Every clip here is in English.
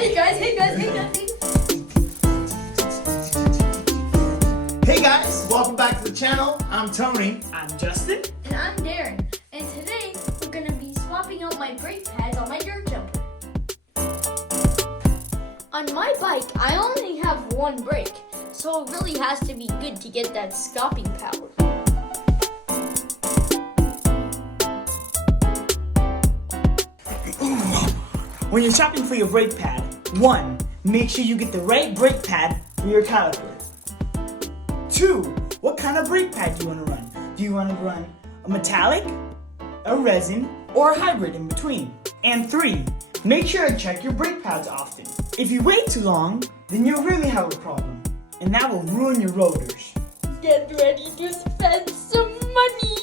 Hey guys, hey guys, hey guys, hey guys. Hey guys, welcome back to the channel. I'm Tony. I'm Justin. And I'm Darren. And today we're gonna be swapping out my brake pads on my dirt jumper. On my bike, I only have one brake, so it really has to be good to get that stopping power. When you're shopping for your brake pad, 1. Make sure you get the right brake pad for your caliper. 2. What kind of brake pad do you want to run? Do you want to run a metallic, a resin, or a hybrid in between? And 3. Make sure to check your brake pads often. If you wait too long, then you'll really have a problem, and that will ruin your rotors. Get ready to spend some money!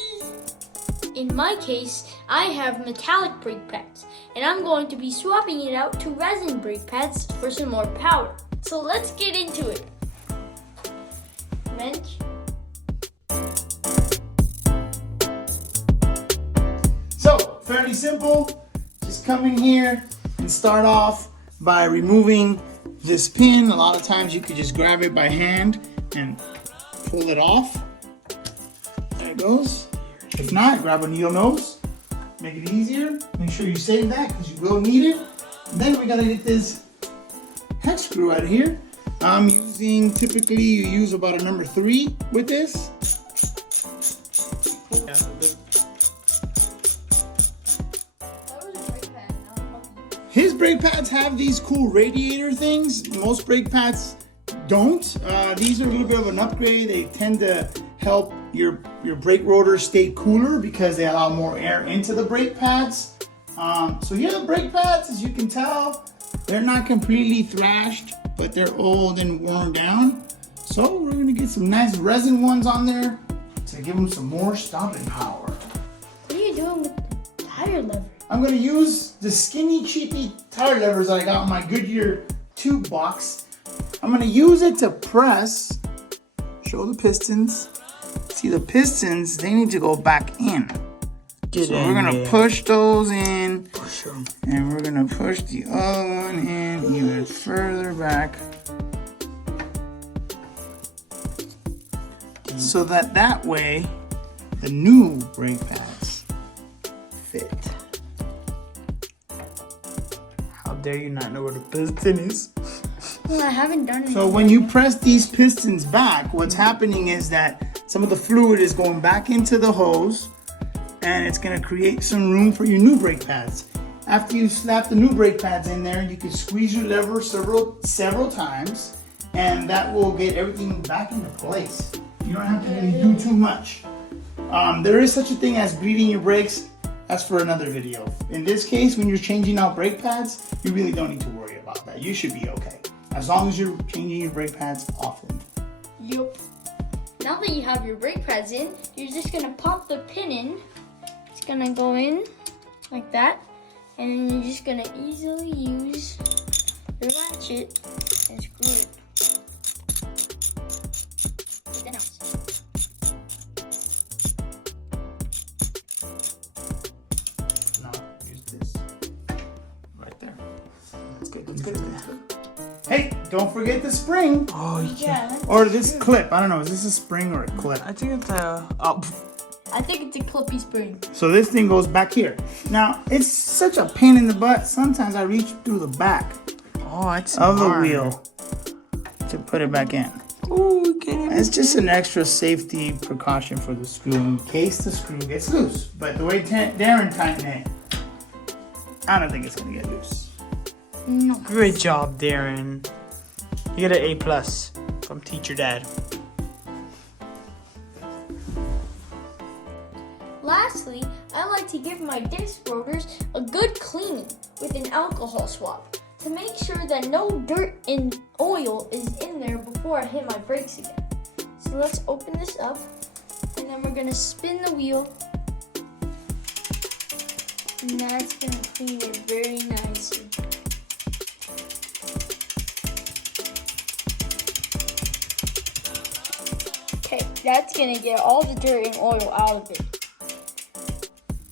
In my case, I have metallic brake pads, and I'm going to be swapping it out to resin brake pads for some more power. So let's get into it. Wrench. So, fairly simple. Just come in here and start off by removing this pin. A lot of times you could just grab it by hand and pull it off. There it goes. If not, grab a needle nose. Make it easier. Make sure you save that because you will need it. And then we gotta get this hex screw out of here. I'm using, typically you use about a number 3 with this. His brake pads have these cool radiator things. Most brake pads don't. These are a little bit of an upgrade. They tend to help your brake rotor stay cooler because they allow more air into the brake pads. So here are the brake pads. As you can tell, they're not completely thrashed, but they're old and worn down. So we're gonna get some nice resin ones on there to give them some more stopping power. What are you doing with the tire lever? I'm gonna use the skinny, cheapy tire levers that I got in my Goodyear tube box. I'm gonna use it to press, show the pistons. See the pistons, they need to go back in. So we're gonna push those in, Push them. and we're gonna push the other one in even further back. So that way, the new brake pads fit. How dare you not know where the piston is? Well, I haven't done it. So when you press these pistons back, what's happening is that some of the fluid is going back into the hose, and it's gonna create some room for your new brake pads. After you slap the new brake pads in there, you can squeeze your lever several times, and that will get everything back into place. You don't have to really do too much. There is such a thing as bleeding your brakes. That's for another video. In this case, when you're changing out brake pads, you really don't need to worry about that. You should be okay, as long as you're changing your brake pads often. Yup. Now that you have your brake pads in, you're just gonna pump the pin in. It's gonna go in like that, and you're just gonna easily use your ratchet and screw it. Get that out. No, use this right there. That's good. That's good. That's good. Hey, don't forget the spring Oh, you can't. Yeah. or this clip. I don't know. Is this a spring or a clip? I think it's a. I think it's a clippy spring. So this thing goes back here. Now it's such a pain in the butt. Sometimes I reach through the back Oh, it's of the hard. wheel to put it back in. Oh, we can't even. It's just an extra safety precaution for the screw in case the screw gets loose. But the way Darren tightened it, I don't think it's gonna get loose. No. Great job, Darren. You get an A+ from Teacher Dad. Lastly, I like to give my disc rotors a good cleaning with an alcohol swab to make sure that no dirt and oil is in there before I hit my brakes again. So let's open this up, and then we're gonna spin the wheel, and that's gonna clean it very nicely. Okay, that's gonna get all the dirt and oil out of it.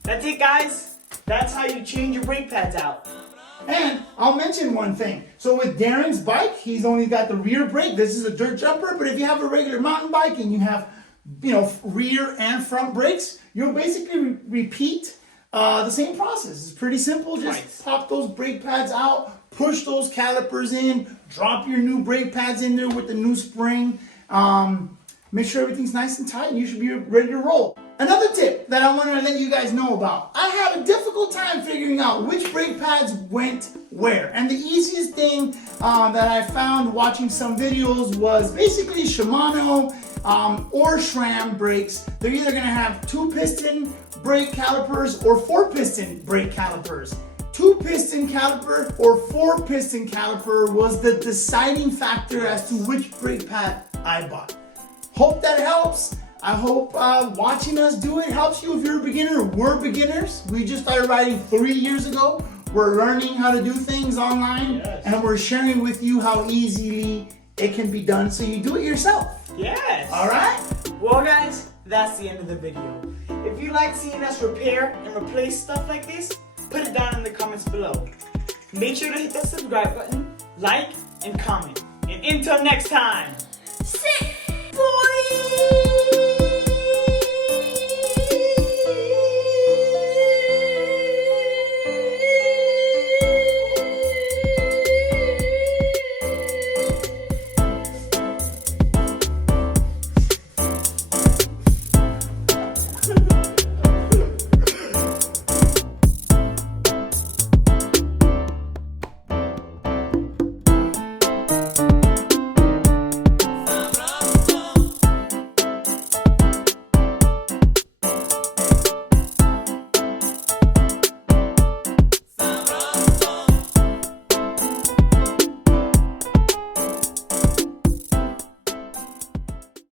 That's it, guys. That's how you change your brake pads out. And I'll mention one thing. So with Darren's bike, he's only got the rear brake. This is a dirt jumper, but if you have a regular mountain bike and you have, rear and front brakes, you'll basically repeat the same process. It's pretty simple. Just pop those brake pads out, push those calipers in, drop your new brake pads in there with the new spring. Make sure everything's nice and tight and you should be ready to roll. Another tip that I want to let you guys know about. I had a difficult time figuring out which brake pads went where. And the easiest thing that I found watching some videos was basically Shimano or SRAM brakes. They're either going to have 2-piston brake calipers or 4-piston brake calipers. 2-piston caliper or 4-piston caliper was the deciding factor as to which brake pad I bought. Hope that helps. I hope watching us do it helps you if you're a beginner. We're beginners. We just started riding 3 years ago. We're learning how to do things online, and we're sharing with you how easily it can be done so you do it yourself. Yes. All right? Well, guys, that's the end of the video. If you like seeing us repair and replace stuff like this, put it down in the comments below. Make sure to hit that subscribe button, like, and comment. And until next time. Sick boy!